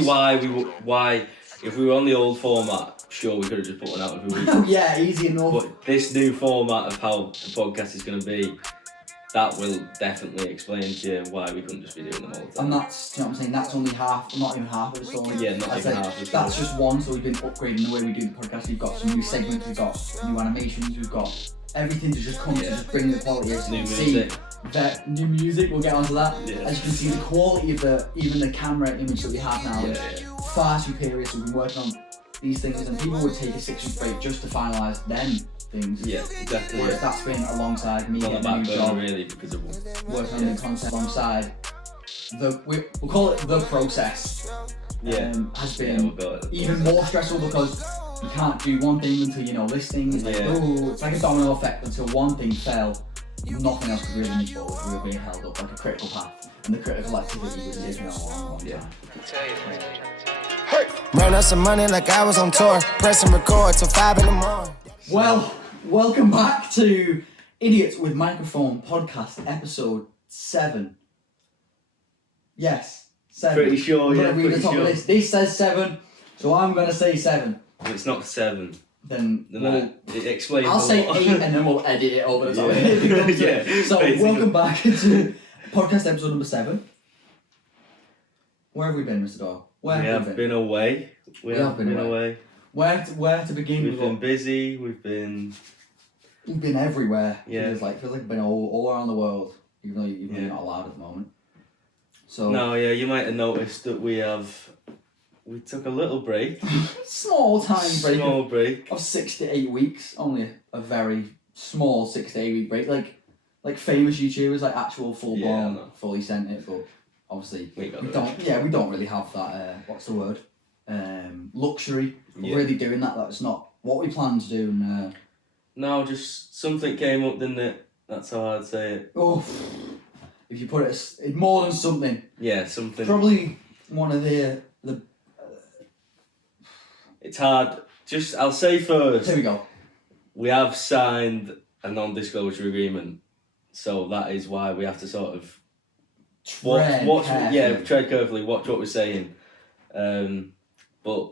why if we were on the old format, sure, we could have just put one out every week. Oh yeah, easy enough. But this new format of how the podcast is going to be, that will definitely explain to you why we couldn't just be doing them all the time. And that's, you know what I'm saying, that's only half, not even half of the story. Yeah, not even half of the story. That's just one, so we've been upgrading the way we do the podcast. We've got some new segments, we've got new animations, we've got everything to just come to just bring the quality. As you can see, new music, we'll get onto that. Yeah. As you can see, the quality of even the camera image that we have now is far superior. So we've been working on these things, and people would take a 6-week break just to finalise them things. Yeah, exactly. Whereas that's been alongside me on the getting a back new burner, job, really, because of working on the content alongside we'll call it the process. Has been even more stressful because you can't do one thing until you know this thing. It's like, it's like a domino effect. Until one thing fell, nothing else could really move forward. We were being held up like a critical path, and the critical activity was taking a long time. Ran up some money like I was on tour, pressing record till 5 in the morning. Well, welcome back to Idiots with Microphone podcast, episode 7. Yes, 7. Pretty sure, I'm yeah, gonna read pretty the top sure. of this. This says 7, so I'm gonna say 7. If it's not 7, Then it explains. I'll a say lot. 8 and then we'll edit it over the top. Yeah. So basically. welcome back to podcast episode number 7. Where have we been, Mr. Doyle? Where We have been away. We have been away. Where to begin? We've been busy. We've been everywhere. Yeah. Feels like we've been all around the world, even though you're not allowed at the moment. So no, yeah, you might have noticed that we took a little break. small tiny break. break. Of 6 to 8 weeks. Only a very small 6 to 8 week break. Like famous YouTubers, like actual full blown, fully sent it, but obviously we don't really have that what's the word? Luxury of really doing that. That's not what we plan to do. And no, just something came up, didn't it? That's how I'd say it. oh, if you put it, it's more than something. Yeah, something. Probably one of the. It's hard. I'll say first. Here we go. We have signed a non-disclosure agreement, so that is why we have to sort of tread carefully. Watch what we're saying. But a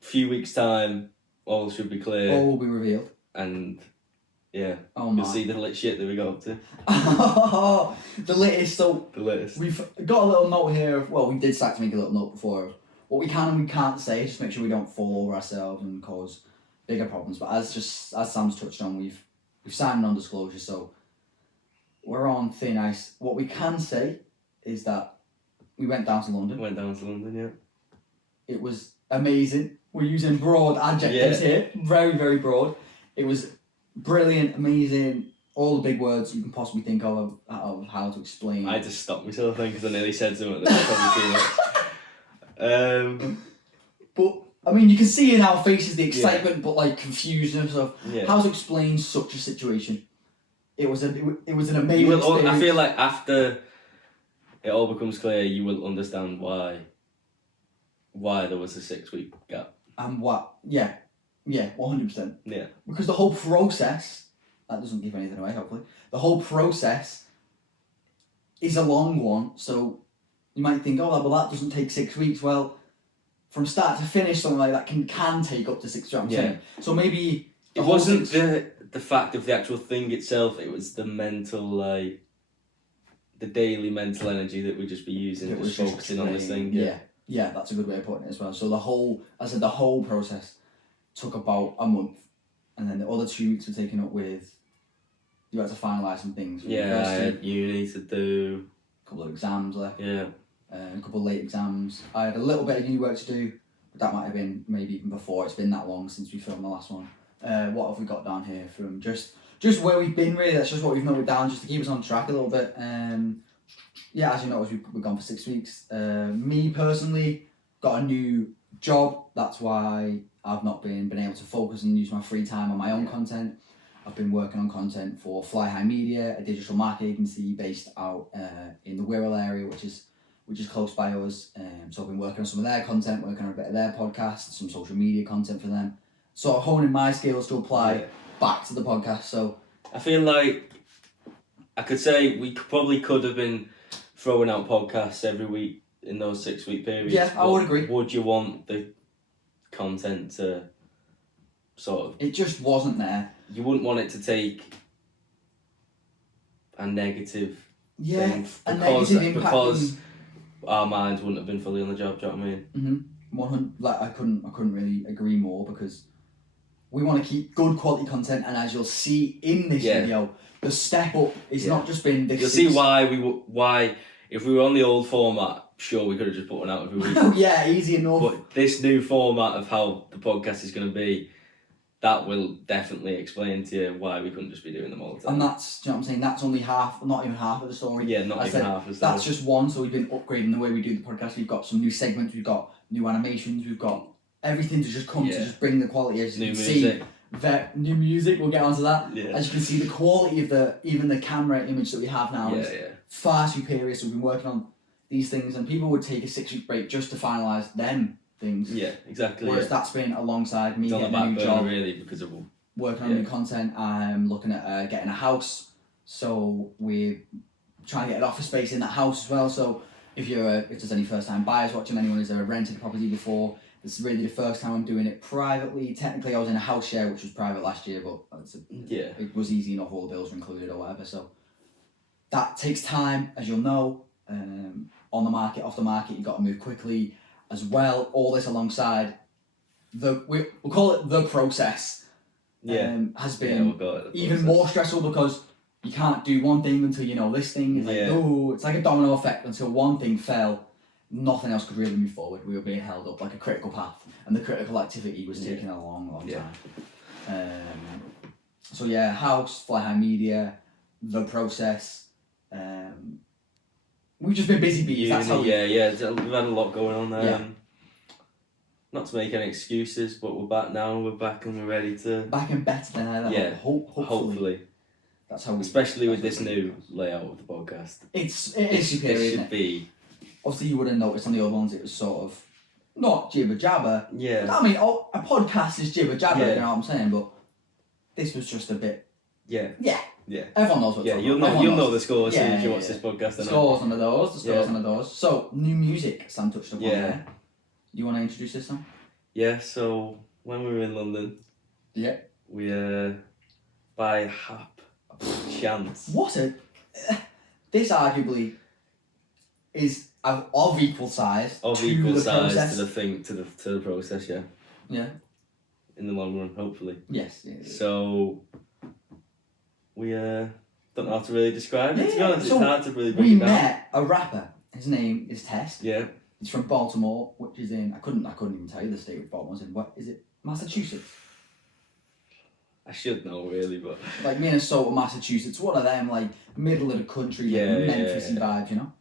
few weeks' time, all should be clear. All will be revealed. And you'll see the lit shit that we got up to. The latest. So the latest. We've got a little note here. Well, we did start to make a little note before. What we can and we can't say, just make sure we don't fall over ourselves and cause bigger problems. But as Sam's touched on, we've signed non-disclosure, so we're on thin ice. What we can say is that we went down to London. Yeah. It was amazing. We're using broad adjectives here, very, very broad. It was brilliant, amazing, all the big words you can possibly think of how to explain. I had to stop myself then because I nearly said something that was probably too much. But I mean, you can see in our faces the excitement, but like confusion and stuff. Yeah. How to explain such a situation? It was an amazing. Experience. I feel like after it all becomes clear, you will understand why there was a 6-week gap. And what? Yeah, 100%. Yeah. Because the whole process, that doesn't give anything away. Hopefully, the whole process is a long one. So you might think, oh, well, that doesn't take 6 weeks. Well, from start to finish, something like that can take up to 6 weeks. Yeah. So maybe it wasn't the fact of the actual thing itself. It was the mental, the daily mental energy that we'd just be using, just focusing on this thing. Yeah, that's a good way of putting it as well. So the whole process took about a month, and then the other 2 weeks were taken up with you had to finalise some things. I had uni to do. A couple of exams left. Yeah. A couple of late exams. I had a little bit of uni work to do, but that might have been maybe even before. It's been that long since we filmed the last one. What have we got down here from just where we've been really? That's just what we've noted down just to keep us on track a little bit. As you noticed, we've gone for 6 weeks. Me personally got a new job. That's why I've not been able to focus and use my free time on my own content. I've been working on content for Fly High Media, a digital marketing agency based out in the Wirral area, which is close by us. So I've been working on some of their content, working on a bit of their podcast, some social media content for them. So honing my skills to apply back to the podcast. So I feel like I could say we probably could have been throwing out podcasts every week in those 6 week periods. Yeah, I would agree. Would you want the content to sort of? It just wasn't there. You wouldn't want it to take a negative thing a negative impact because our minds wouldn't have been fully on the job. Do you know what I mean? Mm-hmm. 100. Like I couldn't really agree more, because we want to keep good quality content, and as you'll see in this video, the step up is not just been this. You'll see why if we were on the old format, sure we could have just put one out every week. Yeah, easy enough. But this new format of how the podcast is going to be, that will definitely explain to you why we couldn't just be doing them all the time. And that's, do you know what I'm saying? That's only half, not even half of the story. Yeah, not even half of the story. That's just one. So we've been upgrading the way we do the podcast. We've got some new segments. We've got new animations. We've got everything to just come to just bring the quality. As you can see, new music. We'll get onto that. Yeah. As you can see, the quality of even the camera image that we have now is far superior. So we've been working on these things, and people would take a 6 week break just to finalise them things. Yeah, exactly. Whereas that's been alongside me it's getting on the a new back burner, job, really, because of working on new content. I'm looking at getting a house, so we're trying to get an office space in that house as well. So if there's any first time buyers watching, anyone who's rented a property before, this is really the first time I'm doing it privately. Technically, I was in a house share, which was private last year, but it was easy enough. All the bills were included or whatever. So that takes time, as you'll know. On the market, off the market, you've got to move quickly as well. All this alongside we'll call it the process. Has been even more stressful, because you can't do one thing until you know this thing. It's it's like a domino effect. Until one thing fell, nothing else could really move forward. We were being held up like a critical path, and the critical activity was taking a long time. So house, Fly High Media, the process. We've just been busy bees. That's how we've had a lot going on. Yeah. Not to make any excuses, but we're back now. We're back and we're ready to. Back and better than ever. Yeah. Hopefully. That's how. Especially with this new layout of the podcast. It is superior. It should be. Obviously, you would have noticed on the other ones it was sort of not jibber jabber. Yeah. I mean, a podcast is jibber jabber. You know what I'm saying? But this was just a bit. Yeah. Yeah. Yeah. Everyone knows what's you'll know the score as soon as you watch this podcast. The scores on the doors. So, new music, Sam touched upon there. You want to introduce this song? Yeah, so when we were in London, we by hap chance. This arguably is of equal size. Of to equal the size process. to the thing to the process, yeah. Yeah. In the long run, hopefully. Yes. Yeah. So we don't know how to really describe it. To be honest, so it's hard to really break it down. We met a rapper. His name is Test. Yeah. He's from Baltimore, which is in I couldn't even tell you the state of Baltimore's in. What is it? Massachusetts. I should know really, but like Minnesota, Massachusetts, one of them, like middle of the country, Memphis vibes, you know.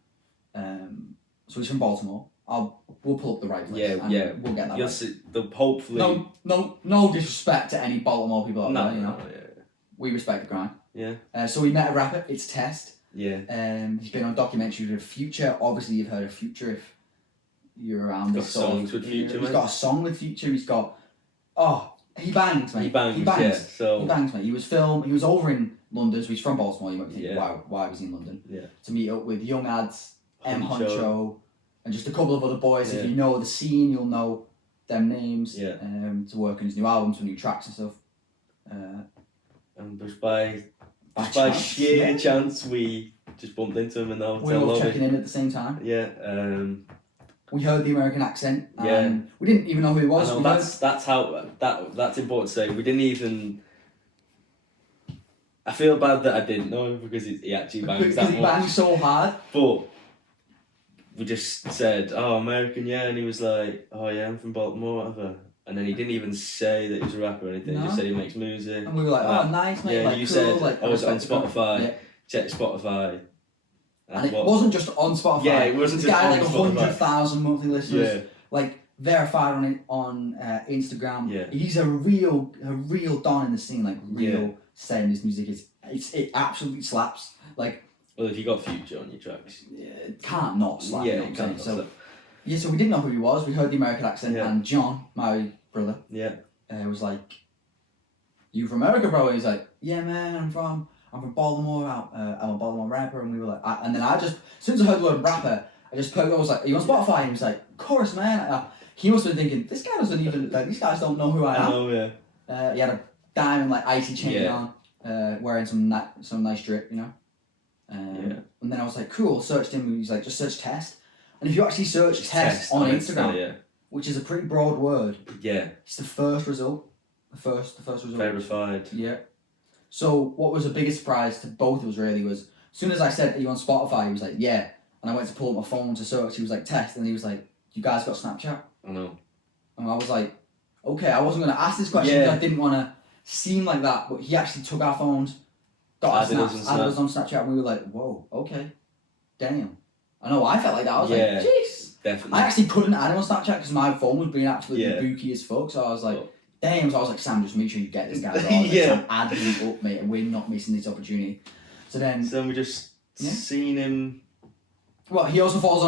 So he's from Baltimore. We'll pull up the right place. We'll get that. You'll see. Hopefully. No disrespect to any Baltimore people out there, you know. We respect the grind. Yeah. So we met a rapper. It's Test. Yeah. He's been on documentaries with Future. Obviously, you've heard of Future if you're around. He's got songs with Future. He's got a song with Future. He's got. He bangs, mate. He bangs. Yeah. So he bangs, mate. He was over in London. So he's from Baltimore. You might be thinking, why was he in London? Yeah. To meet up with Young Ads, M Honcho, and just a couple of other boys. If you know the scene, you'll know them names. Yeah. To work on his new album, some new tracks and stuff. And just by sheer chance, we just bumped into him in the hotel lobby. We were lobby. checking in at the same time. Yeah. We heard the American accent. And we didn't even know who he was. I know, that's important to say. We didn't even. I feel bad that I didn't know him because he actually bangs that much. Because he bangs so hard. But we just said, "Oh, American, yeah," and he was like, "Oh yeah, I'm from Baltimore, whatever." And then he didn't even say that he was a rapper or anything. No. He just said he makes music. And we were like, "Oh, nice, mate." Yeah, like, you cool, said, like, "I was on Spotify." Yeah. Check Spotify. And it wasn't just on Spotify. Yeah, it wasn't this just guy on like Spotify. 100,000 monthly listeners. Yeah. Like verified on Instagram. Yeah. He's a real don in the scene. Like saying his music it absolutely slaps. Like. Well, if you got Future on your tracks, it can't not slap. Yeah, You know what I'm can't saying? not So so we didn't know who he was. We heard the American accent, and John, my brother, was like, "You from America, bro?" And he's like, "Yeah, man, I'm from Baltimore. I'm a Baltimore rapper." And we were like, and then I just, as soon as I heard the word rapper, I just put. I was like, "Are you on Spotify?" And he was like, "Of course, man." He must have been thinking, "This guy doesn't even like. These guys don't know who I am." I know, yeah. He had a diamond like icy chain on, wearing some nice drip, you know. And then I was like, "Cool." Searched him. He was like, "Just search test." And if you actually search test on Instagram, which is a pretty broad word, it's the first result. The first result. Verified. Yeah. So what was a biggest surprise to both of us really was, as soon as I said, "Are you on Spotify?" He was like, "Yeah." And I went to pull up my phone to search. He was like, "Test," and he was like, "You guys got Snapchat?" I know. And I was like, "Okay." I wasn't going to ask this question because I didn't want to seem like that. But he actually took our phones, got our snaps, added us on Snapchat, and we were like, "Whoa, okay, damn." I know I felt like that. I was like, "Jeez." Definitely. I actually couldn't add him on Snapchat because my phone was being absolutely booky as fuck. So I was like, damn. So I was like, "Sam, just make sure you get this guy. Sam, add him up, mate, and we're not missing this opportunity." So then we just seen him. Well, he also follows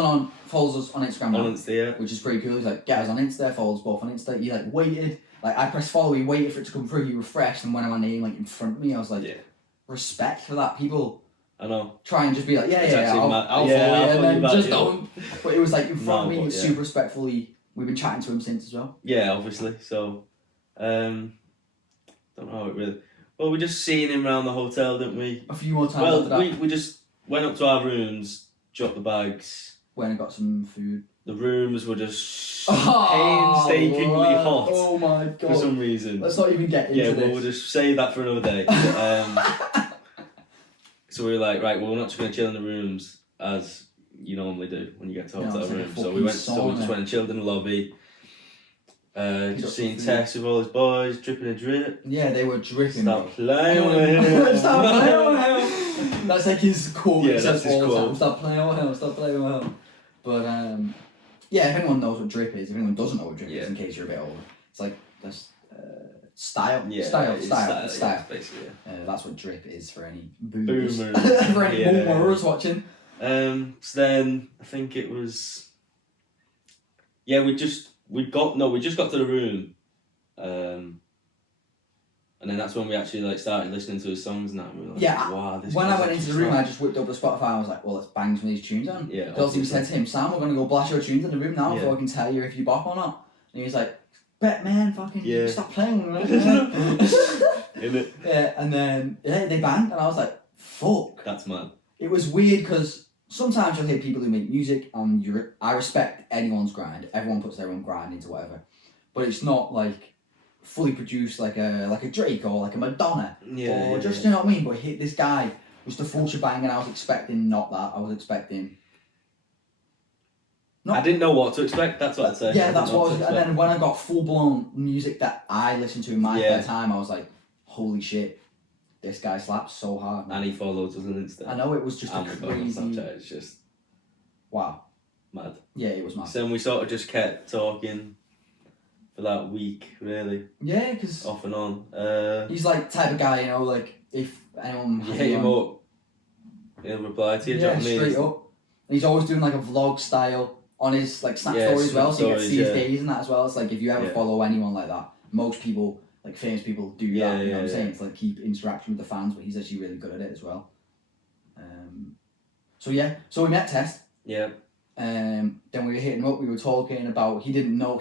us on Instagram now, on Insta, which is pretty cool. He's like, "Get us on Insta, follow us both on Insta." He like waited, like I pressed follow, he waited for it to come through, he refreshed, and when I my name like in front of me, I was like, respect for that. People I know. Try and just be like, I'll follow you, and then just don't. But it was like in front of me, super respectfully. We've been chatting to him since as well. Yeah, obviously. So, don't know how it really. Well, we just seen him around the hotel, didn't we? A few more times. Well, we just went up to our rooms, dropped the bags. Went and got some food. The rooms were just painstakingly hot. Oh my god! For some reason. Let's not even get into this. Yeah, we'll just save that for another day. So we were like, right, well, we're not just going to chill in the rooms as you normally do when you get to a hotel room. So we just went and chilled in the lobby. Just seeing Tess with all his boys, dripping a drip. Yeah, they were dripping. Stop playing with him. Stop playing with him. That's like his quote. Yeah, that's his quote. Stop playing with him. Stop playing with him. But yeah, if anyone knows what drip is, if anyone doesn't know what drip is, in case you're a bit older, it's like that's style. Yeah, style. Basically, that's what drip is for any boomers. For any boomers watching. So then I think it was. Yeah, we just got to the room, and then that's when we actually like started listening to his songs and that. And we were like, wow, this. When I went into the room, I just whipped up the Spotify. I was like, well, let's bang some of these tunes on. Yeah. Because he said to him, "Sam, we're gonna go blast your tunes in the room now, so I can tell you if you bop or not." And he was like, "Bet man, fucking stop playing with me." Yeah, and then they banged, and I was like, "Fuck." That's mad. It was weird because sometimes you'll hear people who make music, and I respect anyone's grind. Everyone puts their own grind into whatever, but it's not like fully produced like a Drake or like a Madonna you know what I mean. But this guy was the full shebang, and I was expecting not that. I was expecting. I didn't know what to expect. That's what I'd say. Yeah, that's what. And then when I got full blown music that I listened to in my spare time, I was like, "Holy shit, this guy slaps so hard." And he follows us on Insta. I know, it was just a crazy. Snapchat, it's just wow, mad. Yeah, it was mad. So we sort of just kept talking for that week, really. Yeah, because off and on. He's like type of guy, you know, like if anyone hit him up, he'll reply to you. Yeah, straight up. And he's always doing like a vlog style on his like Snap stories as well, so you get to see his days and that as well. It's like if you ever follow anyone like that, most people, like famous people, do that. You know what I'm saying? To like keep interaction with the fans, but he's actually really good at it as well. So we met Tess. Yeah. Then we were hitting him up. We were talking about he didn't know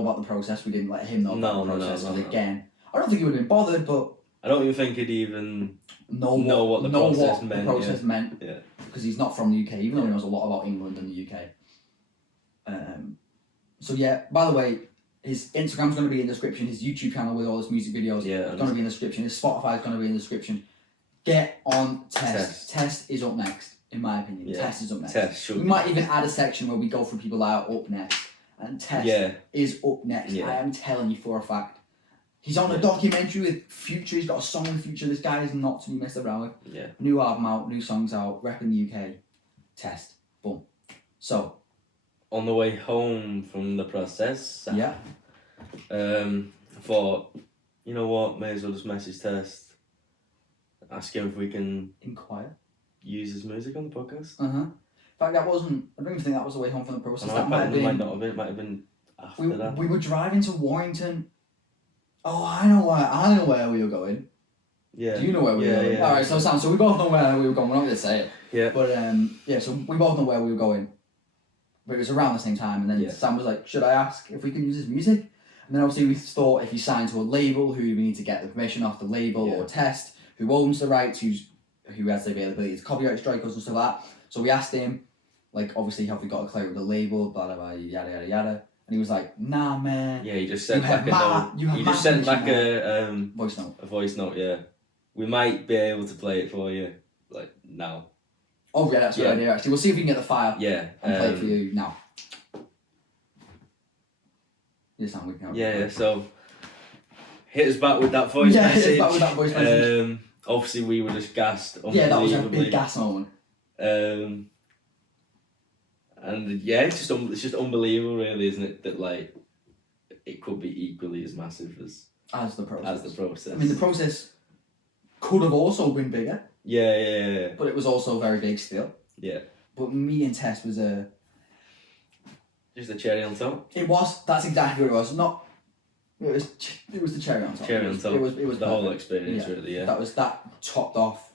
about the process. We didn't let him know about the process. No. Again, I don't think he would have been bothered, but I don't even think he'd even know what the process meant. Yeah. Because he's not from the UK, even though he knows a lot about England and the UK. By the way, his Instagram's going to be in the description. His YouTube channel with all his music videos is going to be in the description. His Spotify is going to be in the description. Get on Test. Test is up next, in my opinion. Yeah. Test is up next. We might even add a section where we go through people that are up next. And Test is up next. Yeah. I am telling you for a fact. He's on a documentary with Future. He's got a song with Future. This guy is not to be messed around with. Yeah. New album out, new songs out, repping the UK. Test. Boom. So. On the way home from the process. Yeah. I thought, you know what, may as well just message Test. Ask him if we can use his music on the podcast. In fact, I don't even think that was the way home from the process. That might have been after that. We were driving to Warrington. Oh, I know where we were going. Yeah. Do you know where we were going? Yeah. Alright, so Sam, we both know where we were going. We're not going to say it. Yeah. But so we both know where we were going. but it was around the same time. And then Yeah. Sam was like, should I ask if we can use his music? And then obviously we thought if he signed to a label, who do we need to get the permission off the label or test? Who owns the rights? Who has the availability to copyright strike us and stuff like that? So we asked him, like, obviously, have we got to clear with the label? Blah blah blah, yada yada yada. And he was like, nah, man. Yeah, he just sent You back have a ma- note. you have He ma- just sent back Voice note. a voice note. Yeah, we might be able to play it for you, like now. Oh yeah, that's a good idea. Actually, we'll see if we can get the file Yeah, and play it for you now. You sound weak now. Yeah. So hit us back with that voice Yeah, message. hit us back with that voice message. Obviously, we were just gassed. Yeah, that was a big gas moment. And yeah, it's just unbelievable, really, isn't it? That like it could be equally as massive As the process. I mean, the process could have also been bigger. Yeah. But it was also very big still. Yeah. But me and Tess was just a cherry on top. It was. That's exactly what it was. Not. It was the cherry on top. Cherry on top. It was the perfect. whole experience, really. Yeah. That topped off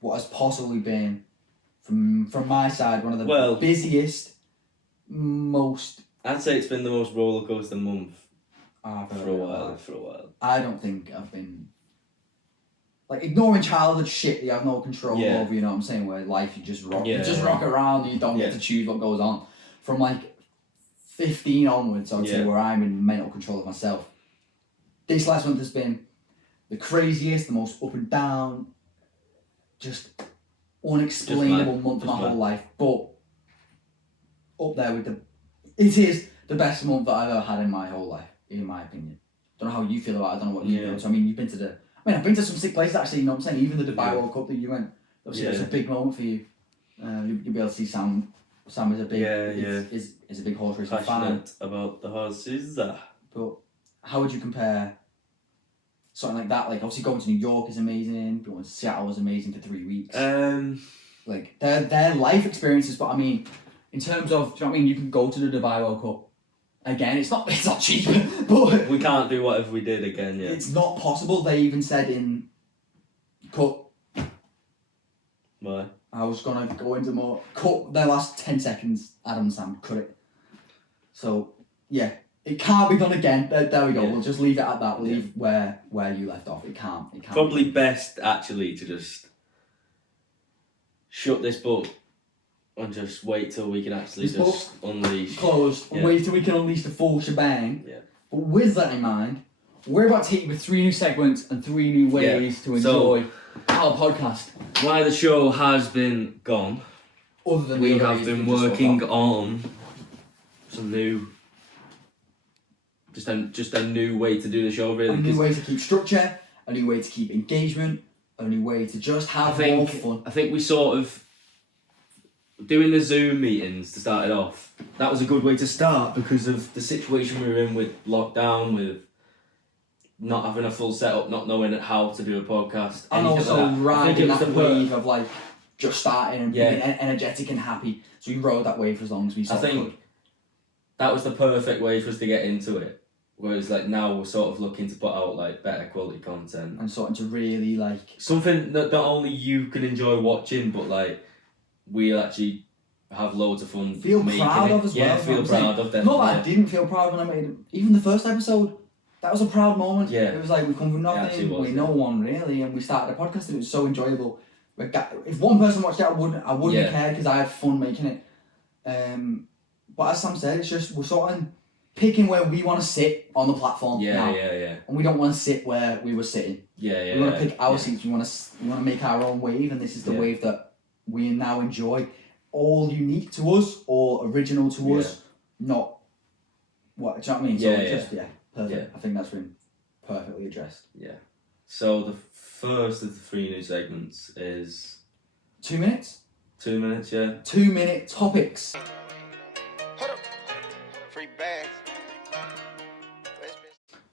what has possibly been, from my side, one of the busiest, most. I'd say it's been the most roller coaster month for a while. I don't think I've been. Like, ignoring childhood shit that you have no control over, you know what I'm saying? Where life, you just rock, rock around and you don't get to choose what goes on. From like 15 onwards, I would say, where I'm in mental control of myself. This last month has been the craziest, the most up and down, just unexplainable month of my whole life. But up there with it is the best month that I've ever had in my whole life, in my opinion. Don't know how you feel about it, I don't know what you feel. So, I mean, I've been to some sick places, actually, you know what I'm saying? Even the Dubai World Cup that you went, obviously it's a big moment for you. You'll be able to see Sam is a big is a big horse racing fan. Passionate about the horses. But how would you compare something like that? Like, obviously going to New York is amazing, going to Seattle was amazing for 3 weeks. Like their life experiences, but I mean, in terms of, do you know what I mean? You can go to the Dubai World Cup. Again, it's not cheap, but we can't do whatever we did again. Yeah, it's not possible. They even said in cut. Why? I was gonna go into more. Cut their last 10 seconds. Adam and Sam cut it. So yeah, it can't be done again. There we go. We'll just leave it at that. We'll leave where you left off. It can't. Probably best actually to just shut this book. And just wait till we can actually unleash. Close. And wait till we can unleash the full shebang. Yeah. But with that in mind, we're about to hit you with 3 new segments and 3 new ways to enjoy our podcast. Why the show has been gone. Other than we have been working on some new. Just a new way to do the show, really. A new way to keep structure. A new way to keep engagement. A new way to just have more fun. I think we sort of. Doing the Zoom meetings to start it off, that was a good way to start because of the situation we were in with lockdown, with not having a full setup, not knowing how to do a podcast. And also riding that wave of like just starting and being energetic and happy. So we rode that wave for as long as we could. That was the perfect way for us to get into it. Whereas like now we're sort of looking to put out like better quality content. And starting to really like... Something that not only you can enjoy watching, but like we'll actually have loads of fun. Feel proud of as well. Yeah, feel proud of definitely. Not that I didn't feel proud when I made it. Even the first episode, that was a proud moment. Yeah. It was like we come from nothing, no one really, and we started a podcast and it was so enjoyable. If one person watched it, I wouldn't care because I had fun making it. But as Sam said, it's just we're sort of picking where we want to sit on the platform now. Yeah. And we don't want to sit where we were sitting. Yeah. We want to pick our seats. We want to make our own wave, and this is the wave that we now enjoy. All unique to us or original to us, not what, do you know what I mean? So perfect. Yeah. I think that's been perfectly addressed. Yeah. So the first of the 3 new segments is 2 minutes? 2 minutes, yeah. 2 minute topics. Free bags.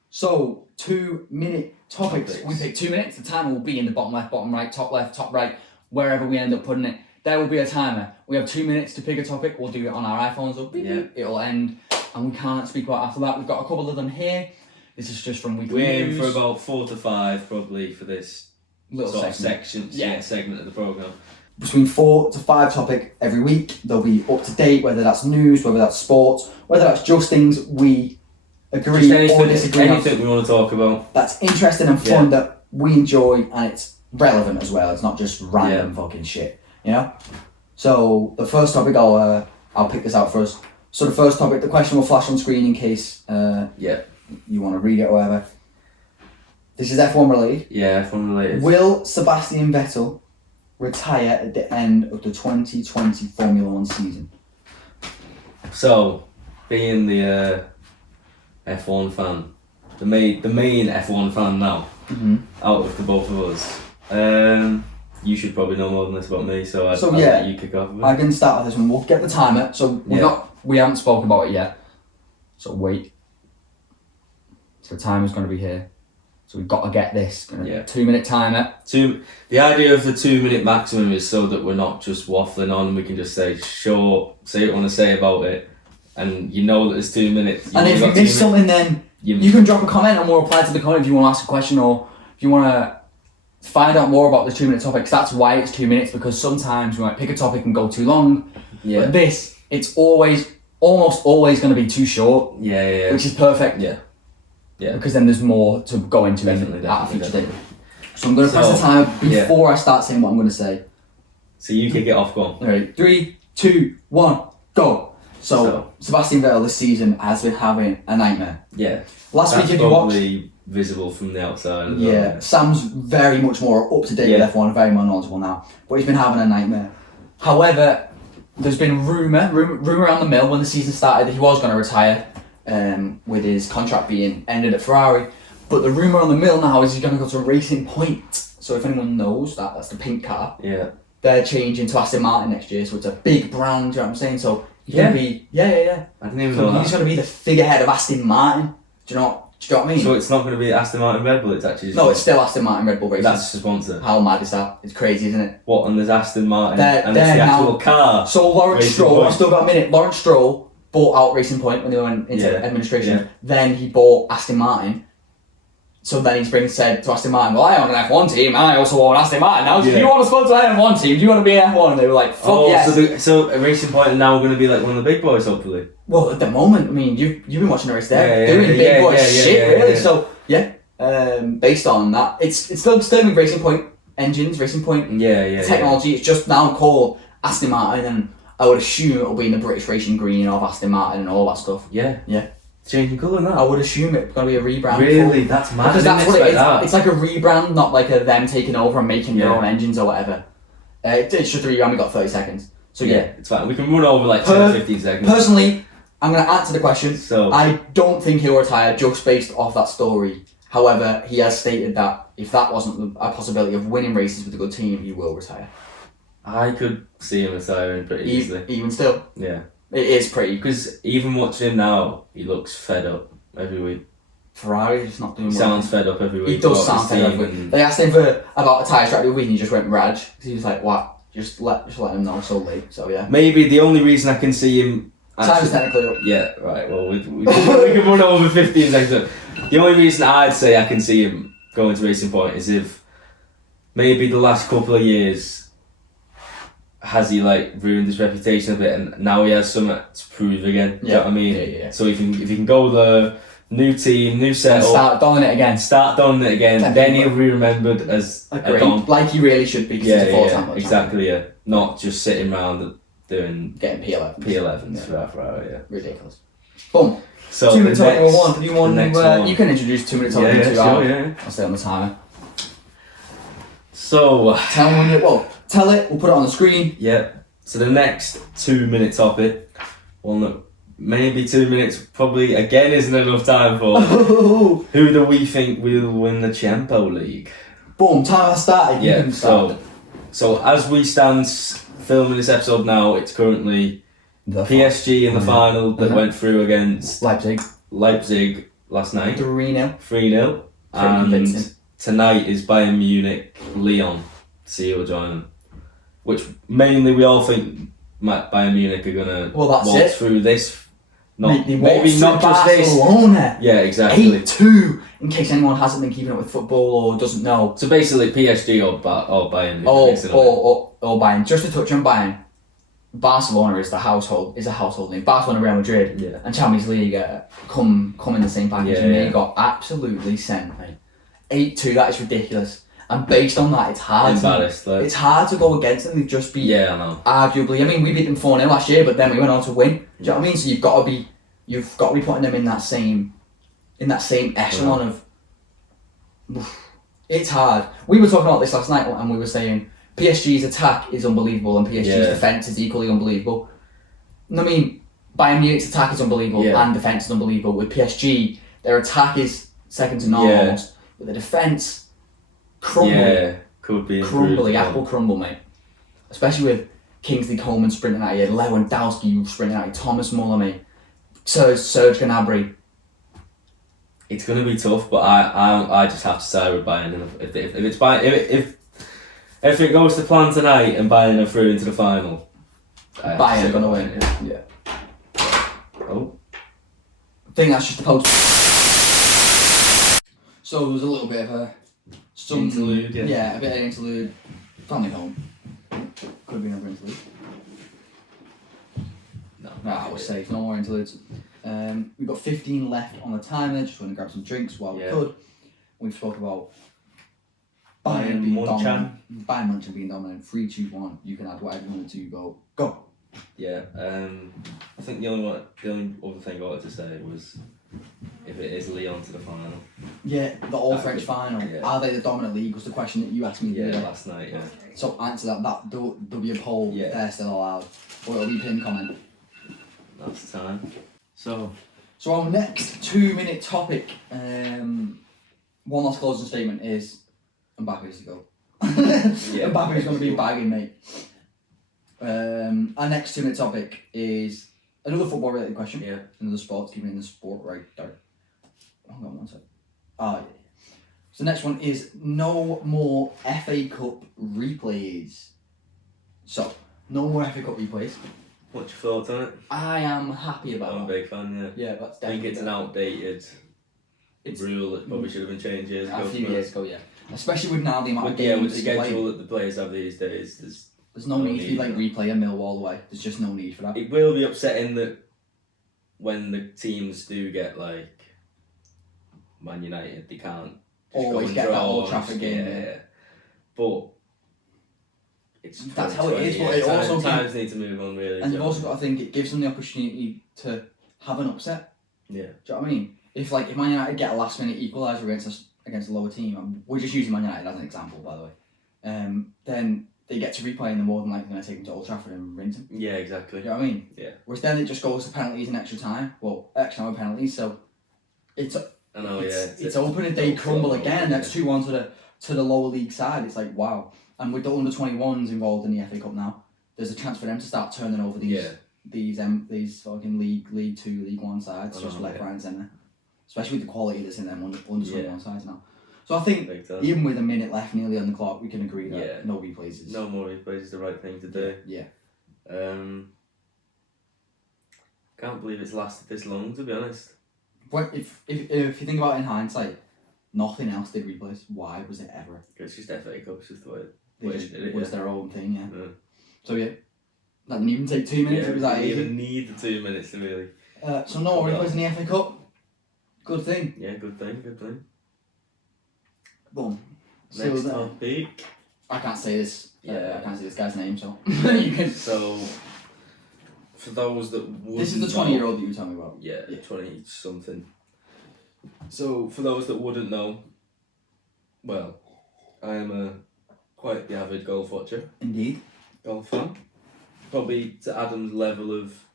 So 2 minute topics. We pick 2 minutes. The timer will be in the bottom left, bottom right, top left, top right, wherever we end up putting it. There will be a timer. We have 2 minutes to pick a topic. We'll do it on our iPhones. It'll end, and we can't speak about it after that. We've got a couple of them here. This is just from weekly news. We're in for about 4 to 5 probably for this little sort of section, segment of the programme. between 4 to 5 topic every week. They'll be up to date, whether that's news, whether that's sports, whether that's just things we agree or disagree on. Anything we want to talk about. That's interesting and fun, that we enjoy, and it's relevant as well. It's not just random fucking shit, you know? So the first topic, I'll pick this out for us. So the first topic, the question will flash on screen in case you want to read it or whatever. This is F1 related. Yeah, F1 related. Will Sebastian Vettel retire at the end of the 2020 Formula 1 season? So, being the F1 fan, the main F1 fan now, out of the both of us, you should probably know more than this about me, so I'll let you kick off with it. I can start with this one. We'll get the timer. So we haven't spoken about it yet. So wait. So the timer's going to be here. So we've got to get this. 2-minute timer. The idea of the 2-minute maximum is so that we're not just waffling on and we can just say what you want to say about it, and you know that it's 2 minutes. And if you miss something, then you can drop a comment and we'll reply to the comment if you want to ask a question, or if you want to find out more about the 2-minute topic, because that's why it's 2 minutes, because sometimes we might pick a topic and go too long. Yeah. But this, it's almost always going to be too short. Yeah. Which is perfect. Yeah. Because then there's more to go into definitely. So I'm going to press the timer before I start saying what I'm going to say. So you kick it off, go on. Alright, 3, 2, 1, go. So Sebastian Vettel this season has been having a nightmare. Yeah. Last week, if you watched, visible from the outside. Sam's very much more up to date with F1, very more knowledgeable now. But he's been having a nightmare. However, there's been rumour around the mill when the season started that he was going to retire, with his contract being ended at Ferrari. But the rumour on the mill now is he's going to go to Racing Point. So if anyone knows that's the pink car. Yeah. They're changing to Aston Martin next year, so it's a big brand. You know what I'm saying? So he's going to be I didn't even know that. He's going to be the figurehead of Aston Martin. Do you know what I mean? So it's not going to be Aston Martin Red Bull, it's actually... No, it's still Aston Martin Red Bull Racing. That's the sponsor. How mad is that? It's crazy, isn't it? What, and there's Aston Martin and it's the actual car. So Lawrence Stroll, I've still got a minute. Lawrence Stroll bought out Racing Point when they went into administration. Yeah. Then he bought Aston Martin. So then he's said to Aston Martin, well, I own an F1 team and I also own Aston Martin. Now, do you want to sponsor an F1 team? Do you want to be an F1? And they were like, fuck yes. So Racing Point are now going to be like one of the big boys, hopefully. Well, at the moment, I mean, you've been watching the race there, doing big boy shit, really. Yeah. So based on that, it's still with Racing Point engines, Racing Point technology. It's just now called Aston Martin, and I would assume it'll be in the British Racing Green of Aston Martin and all that stuff. Yeah. Changing colour now. I would assume it's going to be a rebrand. Really? That's mad. Because that's what it is. It's like a rebrand, not like a them taking over and making their own engines or whatever. It's just a rebrand. We got 30 seconds. So it's fine. We can run over like 10 or 15 seconds. Personally, I'm going to answer the question. So I don't think he'll retire just based off that story. However, he has stated that if that wasn't a possibility of winning races with a good team, he will retire. I could see him retiring pretty easily. Even still? Yeah. It is pretty. Because even watching him now, he looks fed up every week. Ferrari's just not doing well. He sounds fed up every week. He does sound fed up every week. They asked him about a tyre track the other week and he just went Raj. Because he was like, what? Just let him know, so late. So yeah. Maybe the only reason I can see him... Time's technically up. Yeah, right. Well, we can run over 15 seconds. The only reason I'd say I can see him going to Racing Point is if maybe the last couple of years has he like ruined his reputation a bit, and now he has something to prove again. Do you know what I mean? Yeah. So if he can go the new team, new setup, and start donning it again. Then he'll be remembered as a Don. Like he really should be. Yeah, exactly. Yeah, not just sitting around getting P11s for Ferrari. Yeah, ridiculous. Boom. So 2 minute talk number one. Do you want? You can introduce 2 minute talk number two. Sure, I'll stay on the timer. So tell me tell it. We'll put it on the screen. Yeah. So the next 2 minute topic, one that maybe 2 minutes probably again isn't enough time for. Who do we think will win the Champo League? Boom. Timer started. Yeah. So as we stand filming this episode now, it's currently PSG in the final that went through against Leipzig last night. 3-0. And tonight is Bayern Munich, Lyon. See who will join them. Which mainly we all think Bayern Munich are going to walk through this Maybe not just this. Barcelona. Yeah, exactly. 8-2, in case anyone hasn't been keeping up with football or doesn't know. So basically, PSG or Bayern. Or Bayern. Just to touch on Bayern, Barcelona is a household name. Barcelona, Real Madrid, and Champions League come in the same package, and they got absolutely sent, mate. 8-2, that is ridiculous. And based on that, it's hard. It's hard to go against them. They've just beat. Yeah, I know. Arguably, I mean, we beat them 4-0 last year, but then we went on to win. Do you know what I mean? So you've got to be putting them in that same echelon of. It's hard. We were talking about this last night, and we were saying PSG's attack is unbelievable, and PSG's defense is equally unbelievable. I mean, Bayern Munich's attack is unbelievable, and defense is unbelievable. With PSG, their attack is second to none almost, but the defense. Could be crumbly, apple crumble, mate. Especially with Kingsley Coleman sprinting out here, Lewandowski sprinting out here, Thomas Muller, mate, Serge Gnabry. It's gonna be tough, but I just have to side with Bayern. If it's Bayern, if it goes to plan tonight and Bayern are through into the final, Bayern are gonna win. Yeah. Oh. I think that's just the post. So there was a little bit of a. Interlude, a bit of an interlude. Family home. Could have been another interlude. No, we're safe. No more interludes. We've got 15 left on the timer. Just want to grab some drinks while we could. We've spoke about Bayern being dominant. Bayern Munchen being dominant. 3, 2, 1. You can add whatever you want to go. Go. Yeah. I think the only other thing I wanted to say was, if it is Lyon to the final. Yeah, the all-French final. Yeah. Are they the dominant league was the question that you asked me last night, So answer that. There'll be a poll. They're still allowed. Or it'll be pinned comment. That's the time. So our next 2-minute topic, one last closing statement is Mbappe's to go. Mbappe's going to be bagging, mate. Our next 2-minute topic is another football related question. Yeah. Another sport, keeping in the sport right there. Hang on one sec. So the next one is no more FA Cup replays. So, no more FA Cup replays. What's your thoughts on it? I am happy about it. I'm a big fan, Yeah, that's definitely. I think it's an outdated rule that probably should have been changed years ago. A few years ago, yeah. Especially with now the amount of games. With the schedule that the players have these days, there's no need for you like replaying Millwall away. There's just no need for that. It will be upsetting that when the teams do get like Man United, they can't always get that Old Trafford game. Yeah. But that's how it is. But it also times need to move on really. And you've also got to think it gives them the opportunity to have an upset. Yeah. Do you know what I mean? If Man United get a last minute equaliser against a lower team, we're just using Man United as an example, by the way. Then they get to replay and they're more than likely going to take them to Old Trafford and rinse them. Yeah, exactly. You know what I mean? Yeah. Whereas then it just goes to penalties and extra time. Well, extra time penalties. So it's open if they crumble again. That's 2-1 to the lower league side. It's like wow. And with the under 21s involved in the FA Cup now, there's a chance for them to start turning over these fucking League 2, League 1 sides, just left, right, and centre. Especially with the quality that's in them under 21 sides now. So I think even with a minute left nearly on the clock, we can agree that no replays is... No more replays is the right thing to do. Yeah. Can't believe it's lasted this long, to be honest. But if you think about it in hindsight, nothing else did replays. Why was it ever? It's just FA Cup, it's just the way it was their own thing, yeah. So that didn't even take 2 minutes, it was that easy. You didn't even need the 2 minutes to really... so no more replays in the FA Cup. Good thing. Yeah, good thing. Boom. Next topic. I can't say this. I can't say this guy's name, so you can. So, for those that wouldn't this is the 20-year-old that you were telling me about. Yeah, 20 something. So, for those that wouldn't know, well, I am quite the avid golf watcher. Indeed. Golf fan. Probably to Adam's level of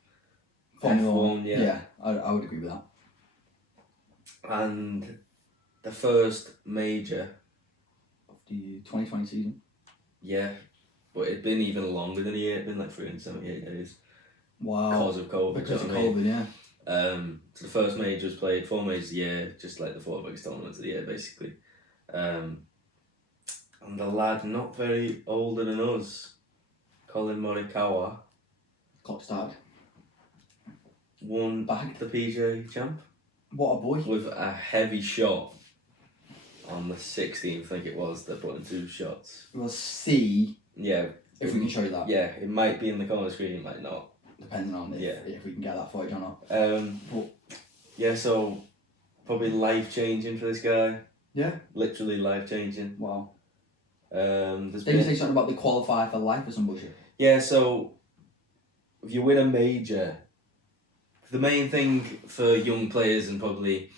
Formula F1. Yeah, I would agree with that. And the first major of the 2020 season. Yeah, but it'd been even longer than a year. It'd been like 378 days. Wow. Because of COVID. Because of COVID, yeah. So the first major was played 4 majors a year, just like the 4 biggest tournaments of the year, basically. And the lad, not very older than us, Colin Morikawa. Clock started. won Bag. the PJ champ What a boy. with a heavy shot on the 16th, I think it was, that put in 2 shots. We'll see Yeah. if we can show you that. Yeah, it might be in the corner screen, it might not. Depending on if we can get that footage or not. Yeah, so probably life-changing for this guy. Yeah. Literally life-changing. Wow. There's Did you been... say something about the qualify for life or some bullshit? Yeah, so if you win a major, the main thing for young players and probably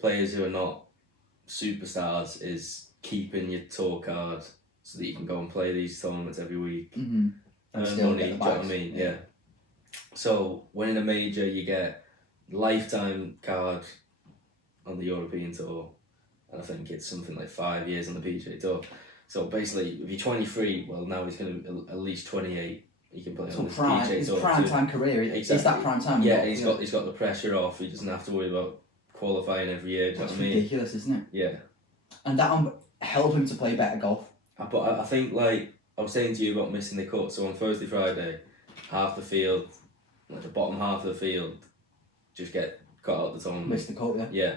players who are not superstars is keeping your tour card so that you can go and play these tournaments every week. Mm-hmm. And still money, get do the you know what I bags, mean? yeah. Yeah. So winning a major, you get lifetime card on the European tour, and I think it's something like 5 years on the PGA tour. So basically, if you're 23, well now he's going to at least 28. He can play on the PGA His tour. prime time career. Exactly. Is that prime time? Yeah, and he's got the pressure off. He doesn't have to worry about qualifying every year. Do you know That's what I mean? ridiculous, isn't it? Yeah. And that help him to play better golf. But I think, like I was saying to you about missing the cut. So on Thursday, Friday, half the field, like the bottom half of the field, just get cut out of the tournament. Missed the cut, yeah. Yeah.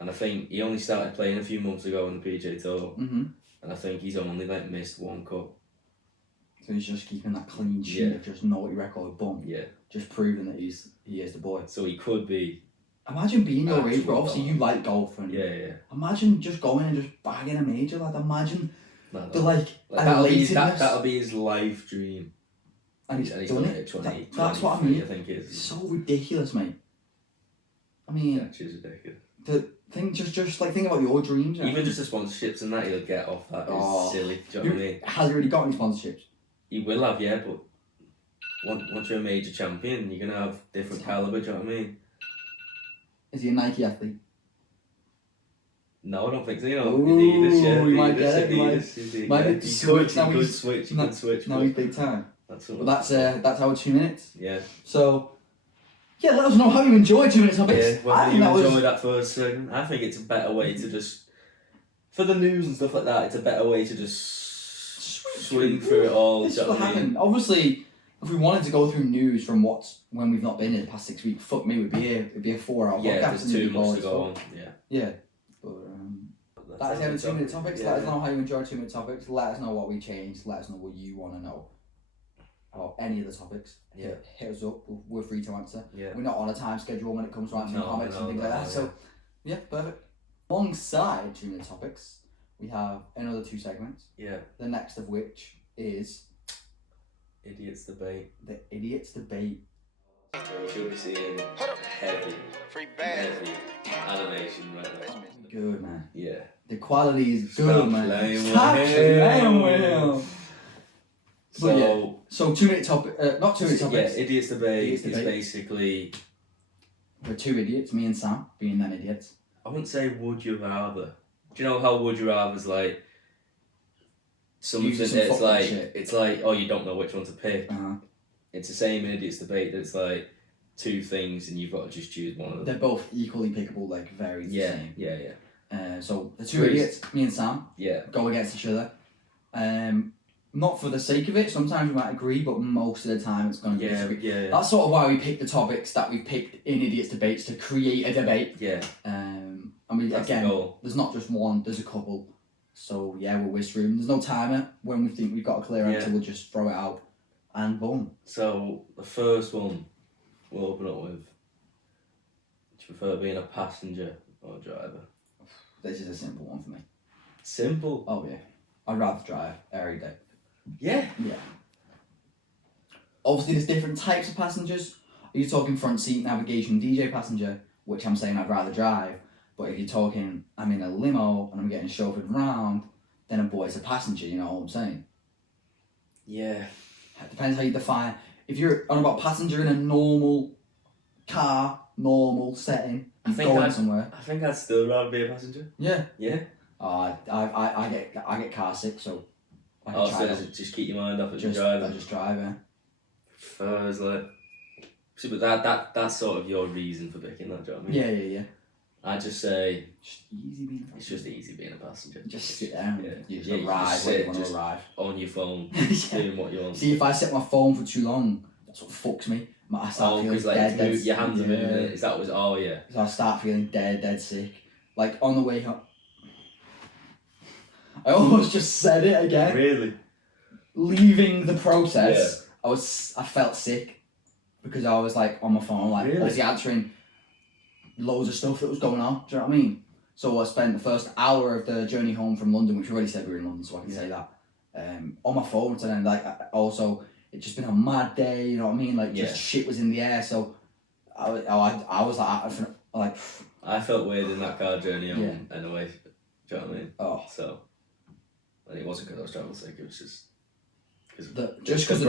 And I think he only started playing a few months ago on the PGA Tour. Mm-hmm. And I think he's only like missed 1 cut. So he's just keeping that clean sheet of just naughty record, boom. Yeah. Just proving that he is the boy. So he could be. Imagine being your age, Actual but obviously you like golf and Yeah. imagine just going and just bagging a major, lad. Imagine No. the like That'll be his life dream. and he's And done done it. at 20, That's what I 23, mean. I think it It's is. so ridiculous, mate. I mean, Yeah, it's ridiculous. the thing just like think about your dreams. You know? Even just the sponsorships and that he'll get off that is silly. Do you know what I mean? Has he already got any sponsorships? He will have, yeah, but once you're a major champion, you're gonna have different caliber. Do you know what I mean? Is he a Nike athlete? No, I don't think so. You know, Ooh, Adidas, yeah, he might get it, Adidas, might yeah. get He switch, could now he's- switch. He now- could switch. Now but he's big time. that's But that's our 2 minutes. Yeah. So, yeah, let us know how you enjoyed 2 minute topics. Yeah. Well, I you think that enjoyed was that first segment. I think it's a better way to just, for the news and stuff like that. It's a better way to just swing through it all. This do is you know what what I mean? happened. Obviously, if we wanted to go through news from when we've not been here the past 6 weeks, fuck me, it'd be a 4 hour Yeah, podcast. there's and too it'd be much bored to as go fuck. on. Yeah. Yeah. But that is the end of 2 minute topics. Yeah. Let us know how you enjoyed 2 minute topics. Let us know what we changed. Let us know what you want to know about any of the topics. Yeah. Hit us up. We're free to answer. Yeah. We're not on a time schedule when it comes to answering No, comments and no, things no, like that. no, So, yeah, perfect. Alongside 2 minute topics, we have another 2 segments. Yeah. The next of which is Idiots debate. the idiots debate. We should be seeing heavy animation right now. Good, man. Yeah. The quality is good, Stop man. playing with Stop him. playing with him. So But yeah, so 2 minute topic, not 2 minute topics. yeah, idiots debate Idiots is debate. basically, We're 2 idiots, me and Sam, being them idiots. I wouldn't say would you rather. Do you know how would you rather's like something Usually some that's football like shit. it's like, oh, you don't know which one to pick. Uh-huh. It's the same in idiots debate that it's like 2 things and you've got to just choose one of them. They're both equally pickable, like very the Yeah, same. yeah. So the 2 Whereas- idiots, me and Sam, Yeah. go against each other. Not for the sake of it, sometimes we might agree, but most of the time it's going to be Yeah, disagree. yeah, That's sort of why we pick the topics that we picked in idiots debates to create a debate. yeah. I mean, That's the again, goal. there's not just one, there's a couple. So yeah, we'll whiz through them. There's no timer. When we think we've got a clear answer, Yeah. we'll just throw it out and boom. So the first one we'll open up with. Do you prefer being a passenger or a driver? This is a simple one for me. Simple. Oh yeah, I'd rather drive every day. Yeah. Yeah. Obviously, there's different types of passengers. Are you talking front seat navigation DJ passenger, which I'm saying I'd rather drive. But if you're talking I'm in a limo and I'm getting chauffeured around, then a boy's a passenger, you know what I'm saying? Yeah. It depends how you define. If you're on about passenger in a normal car, normal setting, I you're think going I'd- somewhere. I think I'd still rather be a passenger. Yeah. Yeah. I get car sick, so I can Oh, try so to just keep your mind off it and just drive. I just drive, yeah. First, like, see, but that's sort of your reason for picking that job. Yeah. I just say Just easy being a it's just easy being a passenger. Just sit down. Yeah. You just Yeah, you arrive just when you sit, want to just- arrive. On your phone, Yeah. doing what you want. See, if I sit my phone for too long, that's what fucks me. I start feeling like dead. your hands are moving. Is that was? Oh yeah. So I start feeling dead sick. Like on the way home. I almost just said it again. Really? Leaving the process, I felt sick because I was like on my phone, like obviously answering loads of stuff that was going on. Do you know what I mean? So I spent the first hour of the journey home from London, which we already said we were in London, so I can say that, on my phone. And then like also it just been a mad day. You know what I mean? Like just shit was in the air. So I was like I felt weird in that car journey home anyway. Do you know what I mean? Oh. So. And it wasn't because I was travel sick. It was just. Just because of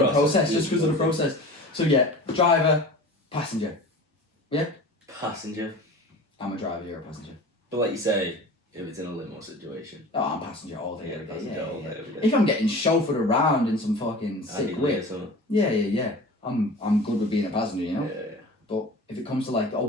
the process. So yeah, driver, passenger. Yeah? Passenger. I'm a driver, you're a passenger. But like you say, if it's in a limo situation. Oh, I'm passenger all day. Yeah, passenger all day, every day. If I'm getting chauffeured around in some fucking sick whip. Yeah. I'm good with being a passenger, you know? Yeah. But if it comes to like a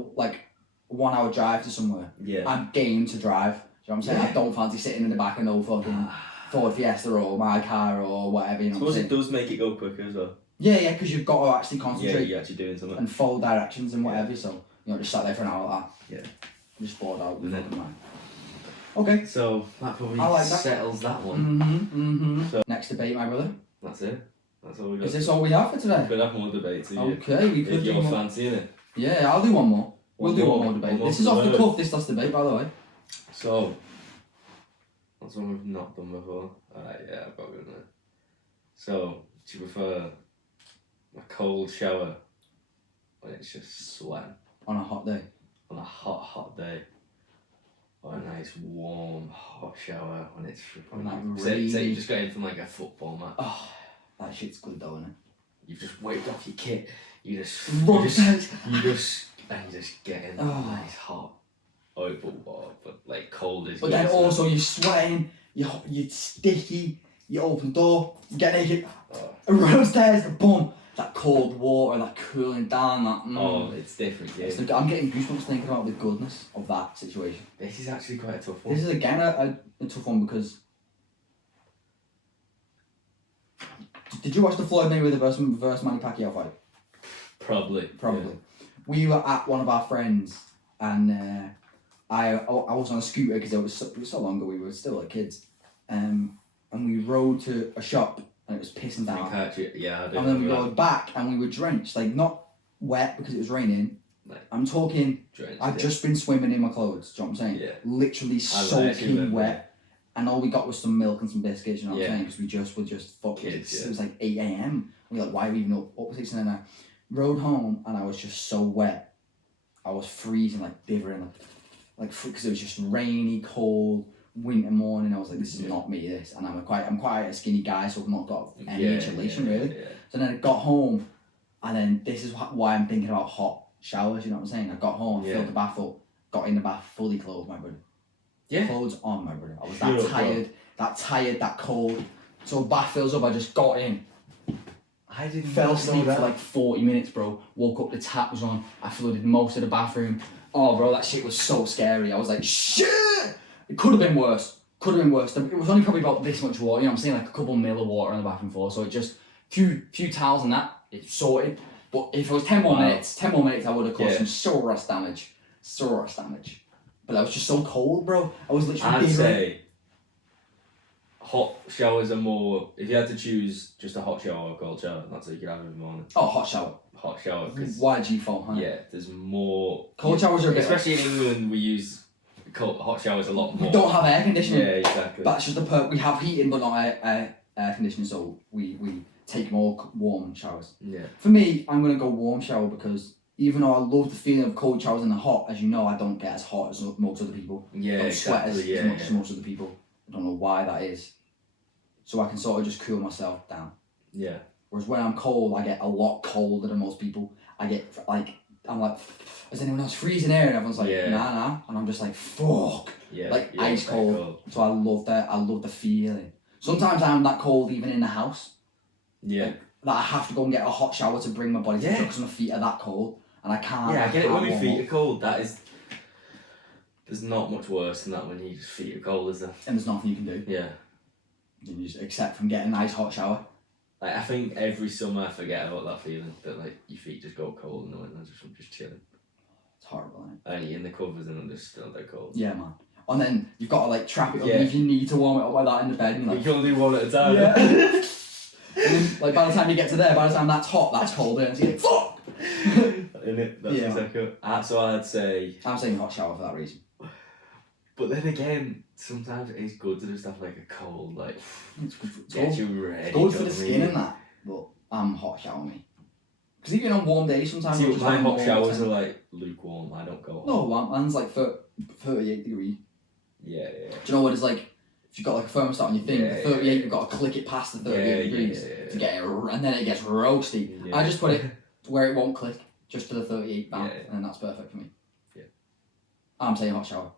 1 hour drive to somewhere, I'm game to drive. Do you know what I'm saying? I don't fancy sitting in the back of no fucking Ford Fiesta or my car or whatever, you know. I suppose it does make it go quicker as well. Yeah, because you've got to actually concentrate. Yeah, you're actually doing something. And follow directions and whatever, so, just sat there for an hour like that. Yeah. Just bored out. Okay. So, that probably settles that one. So, next debate, my brother. That's it. That's all we got. Is this all we have for today? We could have more debates. Okay, we could do more. If you're fancying it. Yeah, I'll do one more. We'll do one more debate. This is off the cuff, this last debate, by the way. So, that's one we've not done before. Yeah, I've got it in there. So, do you prefer a cold shower when it's just sweating? On a hot day? On a hot day. Or a nice warm hot shower when it's say you just got in from like a football match. Oh, that shit's good though, isn't it? You've just waved off your kit. You just get in nice hot. But like cold is. But then also you're sweating, you're sticky. You open the door, you get naked, run upstairs, boom. That cold water, that cooling down, that. It's different, yeah. I'm getting goosebumps thinking about the goodness of that situation. This is actually quite a tough one. This is again a tough one because. Did you watch the Floyd Mayweather versus Manny Pacquiao fight? Probably. Yeah. We were at one of our friends, and I was on a scooter because it was so long ago. We were still like kids, and we rode to a shop. And it was pissing down. Yeah, I do. And then we rode back and we were drenched, like not wet because it was raining. Like, I'm talking, drenched, I've just been swimming in my clothes, do you know what I'm saying? Yeah. Literally soaking wet. And all we got was some milk and some biscuits, you know what I'm saying? Because we were just fucking, it was like 8 a.m. We were like, why are we even up at 6 and then I rode home and I was just so wet. I was freezing, like shivering, like because it was just rainy, cold, winter morning. I was like, this is not me, this. And I'm quite a skinny guy, so I've not got any insulation really. Yeah. So then I got home, and then this is why I'm thinking about hot showers, you know what I'm saying? I got home, filled the bath up, got in the bath, fully clothed, my brother. Yeah. Clothes on, my brother. I was that tired, that cold. So bath fills up, I just got in. I didn't fell asleep for like 40 minutes, bro. Woke up, the tap was on. I flooded most of the bathroom. Oh, bro, that shit was so scary. I was like, shit! It could have been worse. It was only probably about this much water, you know what I'm saying? Like a couple mil of water on the bathroom floor. So it just, few towels and that, it's sorted. But if it was 10 more minutes, I would have caused some serious damage. But I was just so cold, bro. I was literally I'd say hot showers are more, if you had to choose just a hot shower or a cold shower, that's what you could have in the morning. Oh, hot shower. Hot shower. YG fault, huh? Yeah, there's more. Cold showers are a bit. Especially in England, we use hot showers a lot more. We don't have air conditioning. Yeah, exactly. That's just the perk. We have heating, but not air conditioning, so we take more warm showers. Yeah. For me, I'm gonna go warm shower because even though I love the feeling of cold showers in the hot, as you know, I don't get as hot as most other people. Yeah, I don't exactly. sweat as much as most other people. I don't know why that is. So I can sort of just cool myself down. Yeah. Whereas when I'm cold, I get a lot colder than most people. I'm like, is anyone else freezing air? And everyone's like, nah. And I'm just like, fuck. Yeah. Like ice cold. So I love that. I love the feeling. Sometimes I'm that cold even in the house. Yeah. Like, that I have to go and get a hot shower to bring my body to because my feet are that cold. And I can't. Yeah, I get it when my feet are cold. There's not much worse than that when your feet are cold, is there? And there's nothing you can do. Yeah. Except from getting a nice hot shower. Like, I think every summer I forget about that feeling that like your feet just go cold in the winter, just chilling. It's horrible, isn't it? And you're in the covers and they're still dead cold. Yeah, man. And then you've got to like trap it underneath your knee to warm it up like that in the bed. And you're like, you can only do one at a time. Yeah. And then, like, by the time you get to there, by the time that's hot, that's cold, and so you're like, fuck! In it, that's exactly. So I'd say. I'm saying hot shower for that reason. But then again, sometimes it is good to just have like a cold, like, It's get you ready. It's good for the skin and that, but I'm hot shower me. Because even on warm days, sometimes See, just my like hot showers are like lukewarm. I don't go hot. No, mine's like 38 degree. Yeah. Do you know what it's like? If you've got like a thermostat on your thing, the 38, you've got to click it past the 38 degrees to get it, and then it gets roasty. Yeah. I just put it where it won't click, just to the 38 band, and then that's perfect for me. Yeah. I'm saying hot shower.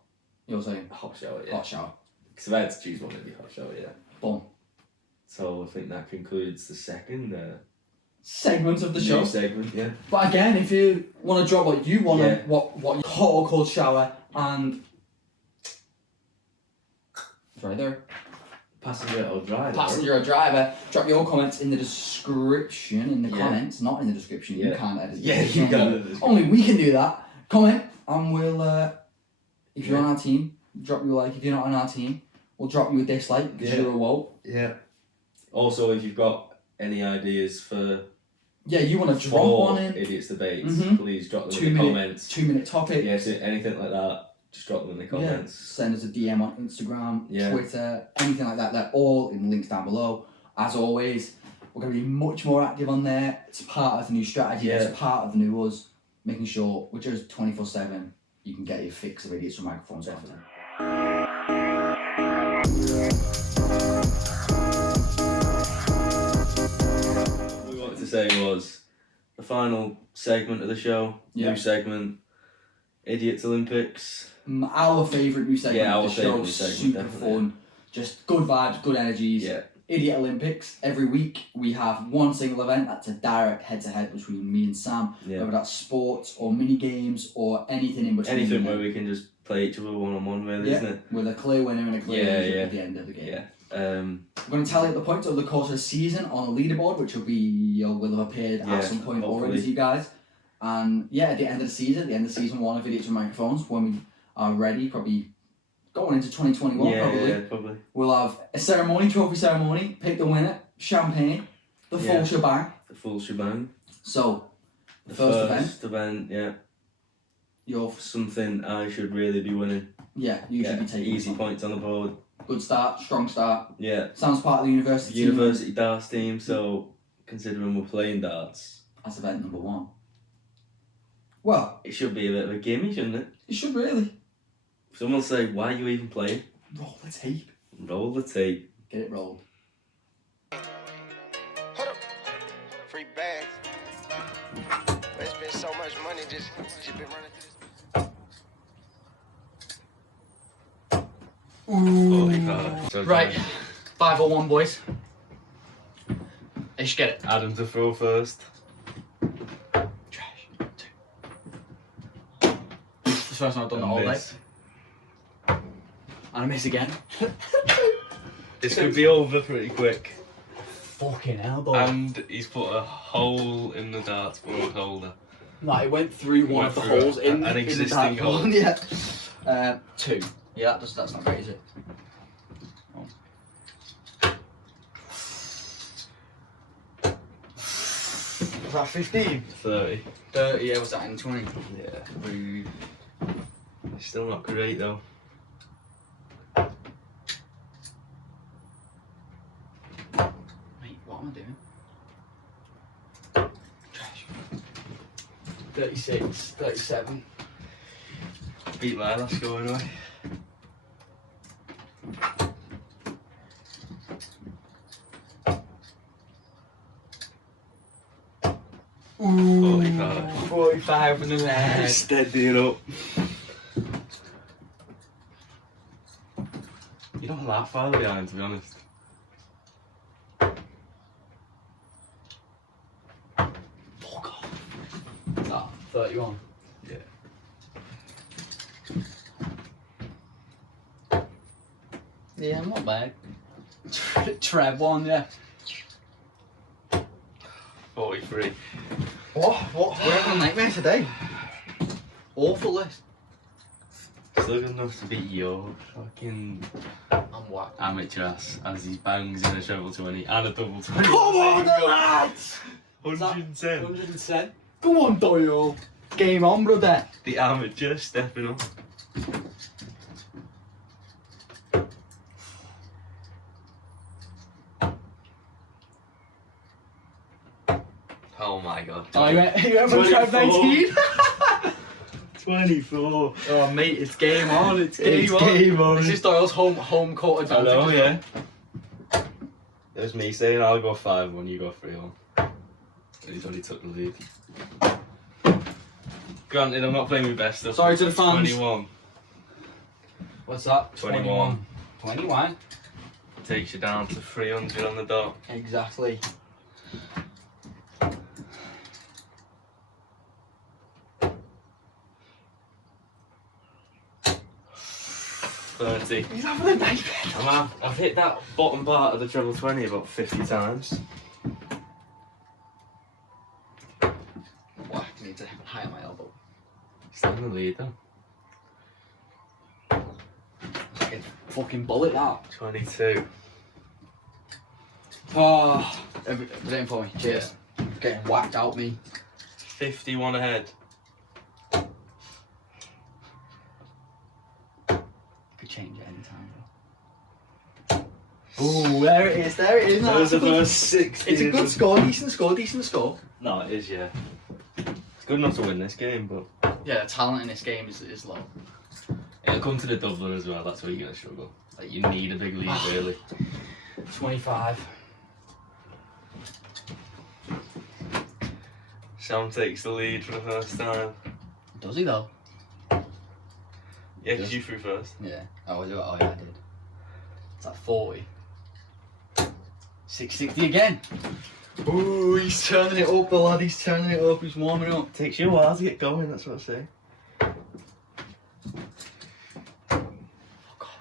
You're saying hot shower, yeah. Hot shower. Because if I had to choose one, it'd be hot shower, yeah. Boom. So I think that concludes the second segment of the show. New segment, yeah. But again, if you want to drop what you want, what you hot or cold shower, and right there. Passenger or driver. Passenger or driver, drop your comments in the description, in the comments, not in the description. You can't edit. Yeah, you can. Only we can do that. Comment, and we'll, if you're on our team, drop you a like. If you're not on our team, we'll drop you a dislike because you're a woe. Yeah. Also, if you've got any ideas for you want to drop one in Idiots Debates, please drop them 2 in the minute, comments. 2 minute topic. Yeah, so anything like that, just drop them in the comments. Send us a DM on Instagram, Twitter, anything like that. They're all in links down below. As always, we're going to be much more active on there. It's part of the new strategy. It's part of the new us, making sure we're just 24/7. You can get your fix of idiots from microphones content. What we wanted to say was the final segment of the show, new segment, Idiots Olympics. Our favourite new segment of the show, super definitely. fun, just good vibes, good energies. Idiot Olympics. Every week we have one single event that's a direct head-to-head between me and Sam, whether that's sports or mini games or anything in between. Anything where we can just play each other one-on-one, really, isn't it? With a clear winner and a clear loser at the end of the game. We're going to tally up the points over the course of the season on a leaderboard, which will have appeared at some point already to you guys. And at the end of the season, one of Idiots with Microphones, when we are ready, probably going into 2021 probably. We'll have a trophy ceremony, pick the winner, champagne, the full shebang. The full shebang. So, the first event, You're something I should really be winning. Yeah, you should be taking easy points on the board. Good start, strong start. Yeah. Sam's part of the university darts team, so considering we're playing darts. That's event number 1. Well, it should be a bit of a gimme, shouldn't it? It should really. Someone will say, why are you even playing? Roll the tape. Roll the tape. Get it rolled. Hold up. Free bags. They spend so much money just been running through this. Right. 5-1, boys. Ish, get it. Adam to throw first. Trash. 2. This is the first one I've done the whole day. And I miss again. This could be over pretty quick. Fucking hell, boy. And he's put a hole in the dartboard holder. No, it went through one of the holes in an existing hole. Yeah. 2. Yeah, that's not great, is it? Oh. Was that 15? 30. 30, yeah, was that in 20? Yeah. Rude. It's still not great though. Mate, what am I doing? Trash. 36, 37. Beat my last score anyway. Ooh, 45. 45 in the leg. Steady it up. You're not that far behind, to be honest. Fuck off. Is that 31? Yeah. Yeah, not bad. Trev one, yeah. 43. What? We're having a nightmare today. Awful list. Still good enough to beat your fucking amateur ass as he bangs in a treble 20 and a double 20. Come on, lads! 110. 110. Come on, Doyle. Game on, brother. The amateur stepping up. Oh my god. Oh, you went for 19? 24. Oh, mate, it's game on. It's game on. This is Doyle's home court advantage. Hello, yeah. There's me saying I'll go 5-1, you go 3-1. He's already took the lead. Granted, I'm not playing my best stuff. Sorry to the fans. 21. What's that? 21. 21. Takes you down to 300 on the dot. Exactly. He's having a nightmare. I've hit that bottom part of the treble 20 about 50 times. Well, I need to higher my elbow. Still in the lead though. Fucking bullet that. 22. Oh, everything for me. Cheers. Yeah. Getting whacked out me. 51 ahead. Could change it any time though. Oh, there it is. There it is. That was the first 60. It's a good score. Decent score. No, it is, yeah. It's good enough to win this game, but Yeah, the talent in this game is low. it'll come to the doubler as well. That's where you're gonna struggle. Like you need a big lead, really. 25. Shaun takes the lead for the first time. Does he though? Yeah, because you threw first. Yeah. Oh yeah, I did. It's at 40. 660 again. Ooh, he's turning it up, the lad. He's turning it up. He's warming up. Takes you a while to get going. That's what I say. Fuck off.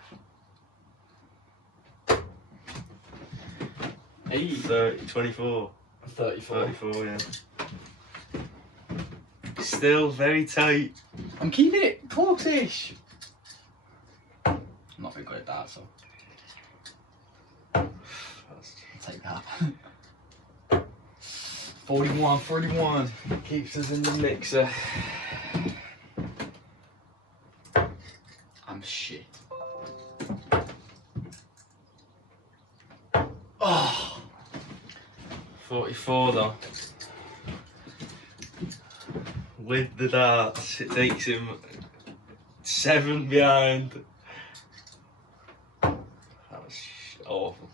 Hey. 30, 24. 34. 34, yeah. Still very tight. I'm keeping it close-ish. I'm not very good at that, so I'll take that. 41. Keeps us in the mixer. I'm shit. Oh. 44 though. With the darts, it takes him 7 behind. That was awful.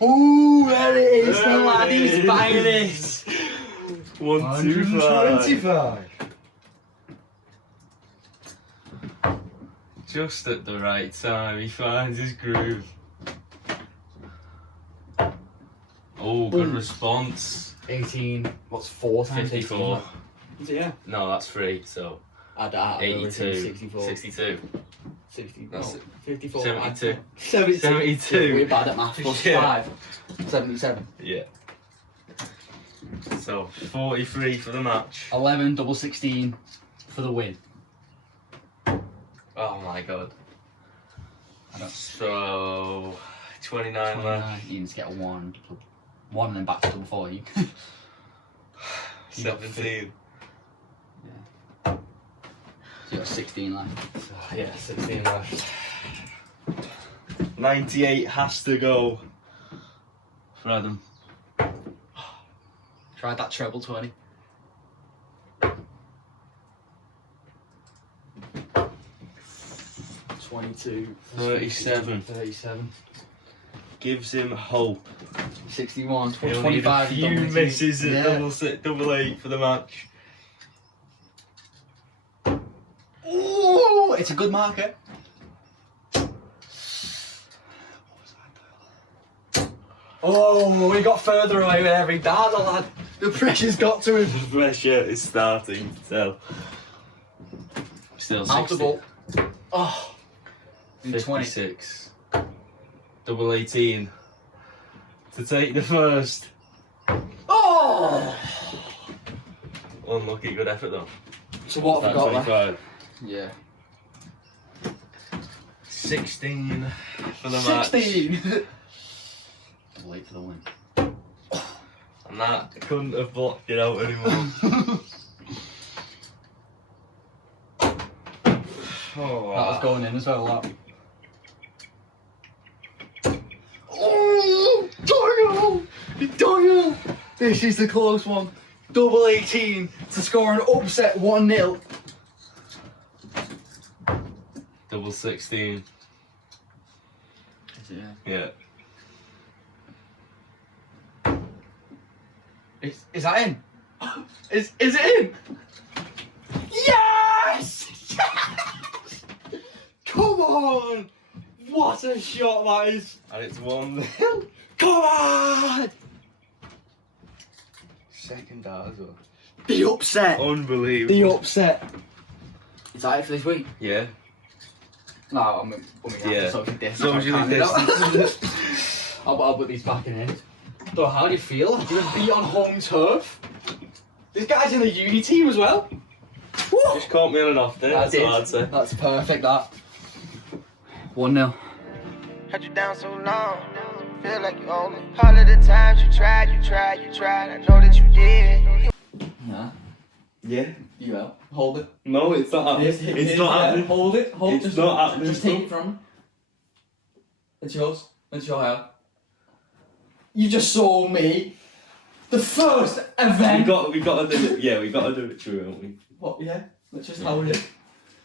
Ooh, there it is, the There lad, it he's is. banging it. 125. Just at the right time, he finds his groove. Oh, good response. 18, what's 4 times 54. 18? Yeah. No, that's 3, so Add that up. 82. 64. 62. 60. That's No, 54. 72. 72. We're bad at maths. Plus Yeah. 5. 77. Yeah. So 43 for the match. 11, double 16 for the win. Oh my god. I don't- So 29 left. You need to get a 1 and then back to double 40. 17. So you got 16 left. So, yeah, 16 left. 98 has to go for Adam. Tried that treble 20. $22. 37. 37. Gives him hope. 61. He'll need a 25. few double misses at yeah. double 8 for the match. Ooh, it's a good marker. Oh, we got further away with every dart, the lad. The pressure's got to him. The pressure is starting to tell. Still 60. Out the ball. Oh. 56. Double 18 to take the first. Oh! Unlucky, good effort though. So what have we got 25. Yeah. 16 for the match. 16! Double 8 for the win. And that couldn't have blocked it out anymore. Oh, That was going in as well, that. Oh, Doyle! This is the close one. Double 18 to score an upset 1-0. Double 16. Yeah. Is that in? Is it in? Yes! Yes! Come on! What a shot that is! And it's 1-0. Come on! Second dart as well. The upset! Unbelievable. The upset! Is that it for this week? Yeah. No, I'm Yeah. socially distance. Socially distanced. I'll put these back in here. So how do you feel after you beat on home turf? This guy's in the uni team as well. Woo! Just caught me on and off there. That's what I'd say. That's perfect, that. 1-0. Had you down so long, feel like you owe me. All of the times you tried, I know that you did. Nah. Yeah. You will. Hold it. No, it's not happening. It's not happening. Hold it. It's just, not happening. Just take it from me. It's yours. It's your house. You just saw me. The first event. We got to do it. Yeah, we got to do it true, haven't we? What? Yeah. Let's just hold it.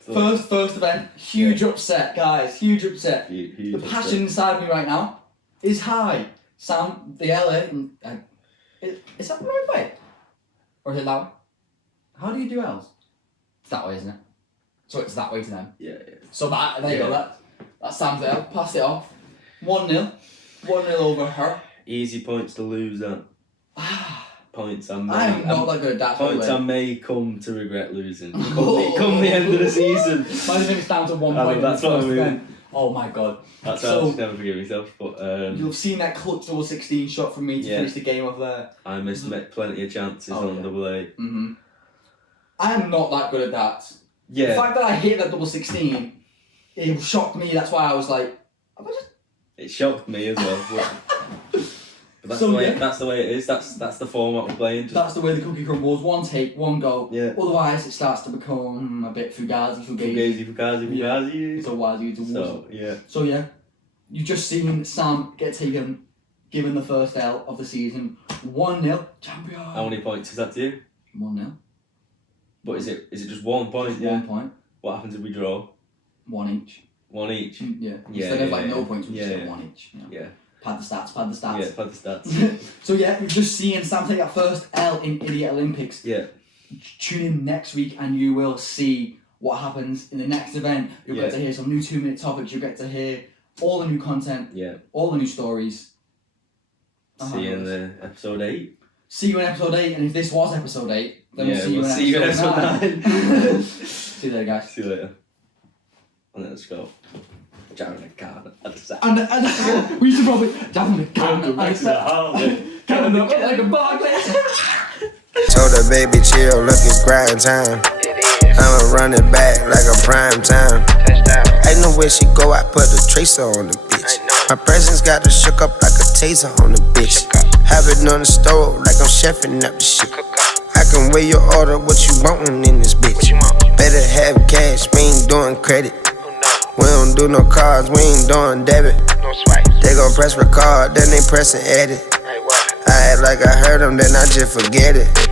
So, First event. Huge upset, guys. Huge upset. huge The upset. passion inside of me right now is high. Sam, the LA, is that the right way? Or is it that way? How do you do L's? It's that way, isn't it? So it's that way to them. Yeah. So there you go, that's Sam's L. Pass it off. 1-0. 1-0 over her. Easy points to lose then. Points I may. I'm not that good at that. Points I may come to regret losing. Come the end of the season. Might have been it's down to 1 I know, point. that's what I mean. Event. Oh my god. That's how I just never forgive myself. But You've seen that clutch double 16 shot from me to finish the game off there. I missed plenty of chances on double A. Mm-hmm. I'm not that good at that. Yeah. The fact that I hit that double 16, it shocked me. That's why I was like, have I just... It shocked me as well. But that's So, the way. yeah. That's the way it is. That's the format we're playing. Just, That's the way the cookie crumbles. 1 take, 1 goal. Yeah. Otherwise, it starts to become a bit fugazi. Fugazi. It's a wazi, it's a So yeah. So yeah, you've just seen Sam get given the first L of the season. 1-0, champion. How many points is that to you? 1-0. But is it just 1 point? Just Yeah. 1 point. What happens if we draw? 1 each. 1 each. Yeah. Yeah, Instead of like yeah, no points, we just yeah, say yeah. 1 each. You know. Yeah. Pad the stats. Yeah. For the stats. So yeah, we've just seen Sam take that first L in Idiot Olympics. Yeah. Tune in next week and you will see what happens in the next event. You'll get to hear some new 2-minute topics. You'll get to hear all the new content. Yeah. All the new stories. See you in the episode 8. See you in episode 8, and if this was episode 8, then Yeah, we'll see you in episode 9. See you later, guys. See you later. And then let's go. Jamming the car at the side. And we should probably jam the camera. Coming up like a Barclays. Told her baby chill, look it's grind time. I'ma run it back like a prime time. I know where she go, I put a tracer on the bitch. My presence got her shook up like a taser on the bitch. Have it on the stove like I'm chefing up the shit. I can weigh your order, what you wantin' in this bitch. Better have cash, we ain't doing credit. We don't do no cards, we ain't doing debit. They gon' press record, then they pressin' edit. I act like I heard them, then I just forget it.